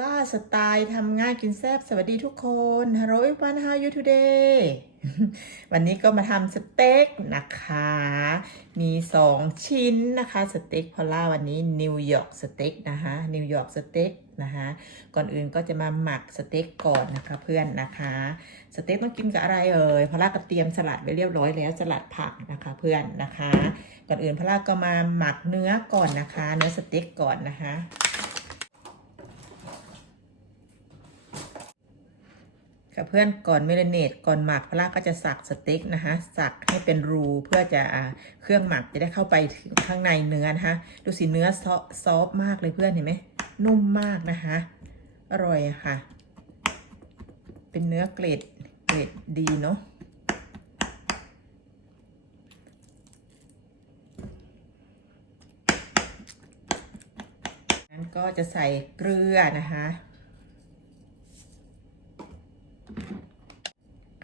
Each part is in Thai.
ล่าสไตล์ทำง่ายกินแซ่บสวัสดีทุกคน Hello everyone how you today วันนี้ก็มาทำสเต็กนะคะ มี2ชิ้นนะคะสเต็กพอล่าวันนี้นิวยอร์กสเต็กนะคะนิวยอร์กสเต็กนะคะก่อนอื่นก็จะมาหมักสเต็กก่อนนะคะเพื่อนนะคะสเต็กต้องกินกับอะไรเอ่ยพอล่าก็เตรียมสลัดไว้เรียบร้อยแล้วสลัดผักนะคะเพื่อนนะคะ ก่อนอื่นพอล่าก็มาหมักเนื้อก่อนนะคะ เนื้อสเต็กก่อนนะคะ กับเพื่อนก่อนเมริเนตก่อนหมักพลาก็จะสักสเต็กนะคะสักให้เป็นรูเพื่อจะเครื่องหมักจะได้เข้าไปถึงข้างในเนื้อนะคะดูสิเนื้อซอฟต์มากเลยเพื่อนเห็นไหมนุ่มมากนะคะอร่อยค่ะ เป็นเนื้อเกรดเกรดดีเนาะนั้นก็จะใส่เกลือนะคะ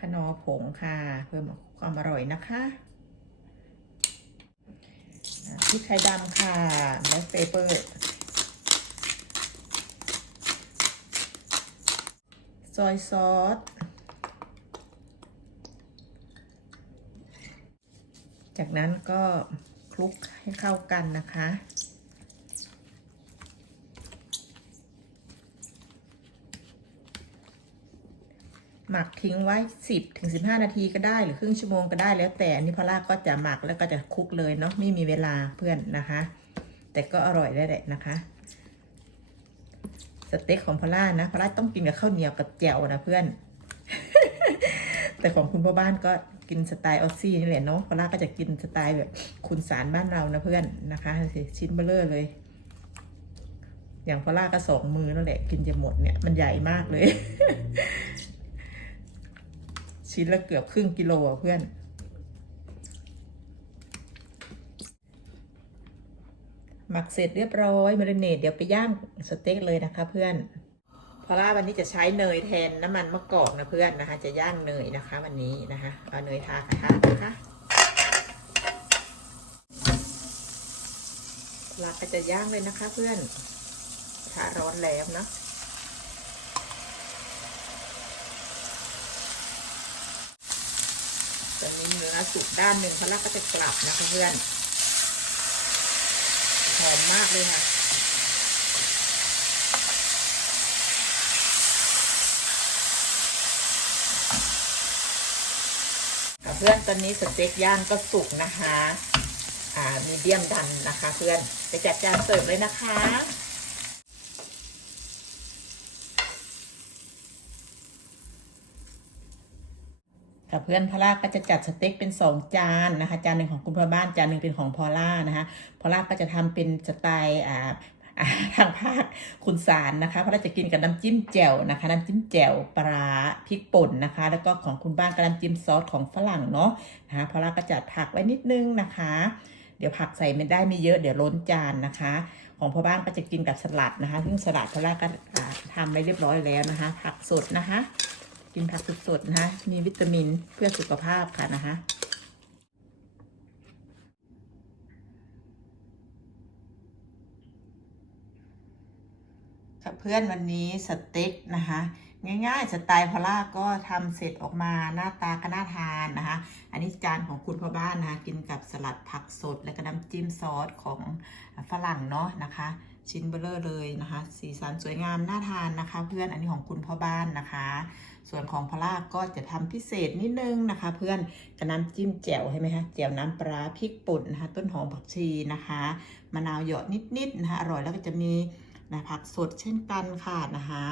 ขนอผงค่ะ เพิ่มความอร่อยนะคะพริกไทยดำค่ะแบล็คเปเปอร์ซอยซอสจากนั้นก็คลุกให้เข้ากันนะคะ หมักทิ้งไว้ 10ถึง15 นาทีก็ได้หรือครึ่งชั่วโมงก็ได้แล้วแต่อันนี้พอลาก็จะหมักแล้วก็จะคลุกเลยเนาะไม่มีเวลาเพื่อนนะคะ แต่ก็อร่อยได้แหละนะคะ สเต็กของพอล่านะพอล่าต้องกินกับข้าวเหนียวกับแจ่วนะเพื่อน แต่ของคุณพ่อบ้านก็กินสไตล์ออสซี่นี่แหละเนาะพอล่าก็จะกินสไตล์แบบคุณสารบ้านเรานะเพื่อนนะคะชิ้นเบลเลอร์เลย อย่างพอล่าก็สองมือนั่นแหละ กินจะหมดเนี่ยมันใหญ่มากเลย ชิ้นละเกือบครึ่งกิโลอะเพื่อน หมักเสร็จเรียบร้อยมาริเนตเดี๋ยวไปย่างสเต็กเลยนะคะเพื่อนพาะว่าวันนี้จะใช้เนยแทนน้ำมันมะกอกนะเพื่อนนะคะ จะย่างเนยนะคะ วันนี้นะคะเอาเนยทากระทะนะคะเราก็จะย่างเลยนะคะเพื่อนกระทะร้อนแล้วนะ ตอ นนี้เนื้อสุกด้านหนึ่งพลักก็จะกลับนะคะเพื่อนหอมมากเลยค่ะเพื่อนตอนนี้สเต็กย่างก็สุกนะคะ อ่ามีเดียมดันนะคะ เพื่อนไปจัดจานเสิร์ฟเลยนะคะ กับเพื่อนพอล่าก็จะจัดสเต็กเป็น 2 จานนะคะจานหนึ่งของคุณพ่อบ้านจานหนึ่งเป็นของพอล่านะคะพอล่าก็จะทำเป็นสไตล์อ่าทางภาคคุณสารนะคะเพราะเราจะกินกับน้ำจิ้มแจ่วนะคะน้ำจิ้มแจ่วปลาพริกป่นนะคะ แล้วก็ของคุณบ้านก็น้ำจิ้มซอสของฝรั่งเนาะนะคะพอล่าก็จัดผักไว้นิดนึงนะคะ เดี๋ยวผักใส่ไม่ได้ไม่เยอะเดี๋ยวล้นจานนะคะ ของพ่อบ้านก็จะกินกับสลัดนะคะซึ่งสลัดพอล่าก็ทำไว้เรียบร้อยแล้วนะคะ ผักสดนะคะ กินผักสดๆนะคะ มีวิตามินเพื่อสุขภาพค่ะนะคะค่ะเพื่อนวันนี้สเต็กนะคะ ง่ายๆสไตล์พอล่าก็ทำเสร็จออกมาหน้าตาก็น่าทานนะคะ อันนี้จานของคุณพ่อบ้านนะคะกินกับสลัดผักสดและก็น้ำจิ้มซอสของฝรั่งเนาะนะคะ ชิ้นเบลเลอร์เลยนะคะ สีสันสวยงามน่าทานนะคะ เพื่อนอันนี้ของคุณพ่อบ้านนะคะ ส่วนของพล่าก็จะทำพิเศษนิดนึงนะคะ เพื่อนกับน้ำจิ้มแจ่วใช่ไหมคะแจ่วน้ำปลาพริกป่นนะคะต้นหอมผักชีนะคะมะนาวหยอดนิดๆนะคะอร่อยแล้วก็จะมีนะผักสดเช่นกันค่ะนะคะ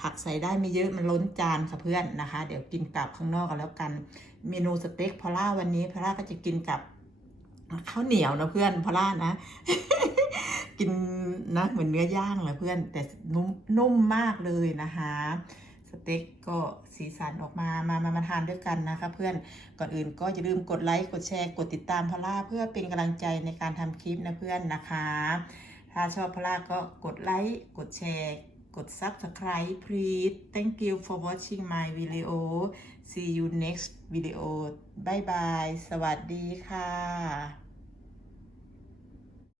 ผักใส่ได้ไม่เยอะมันล้นจานค่ะเพื่อนนะคะ เดี๋ยวกินกับข้างนอกกันแล้วกัน เมนูสเต็กพอล่าวันนี้พอล่าก็จะกินกับข้าวเหนียวนะเพื่อนพอล่านะ กิน นะเหมือนเนื้อย่างเลยเพื่อนแต่นุ่มนุ่มมากเลยนะคะสเต็กก็สีสันออกมา มา มามาทานด้วยกันนะคะ เพื่อน ก่อนอื่นก็อย่าลืมกดไลค์ กดแชร์ กดติดตามพล่าเพื่อเป็นกำลังใจในการทำคลิปนะเพื่อนนะคะ ถ้าชอบพลาก็กดไลค์ กดแชร์ กด subscribe please thank you for watching my video see you next video bye bye สวัสดีค่ะ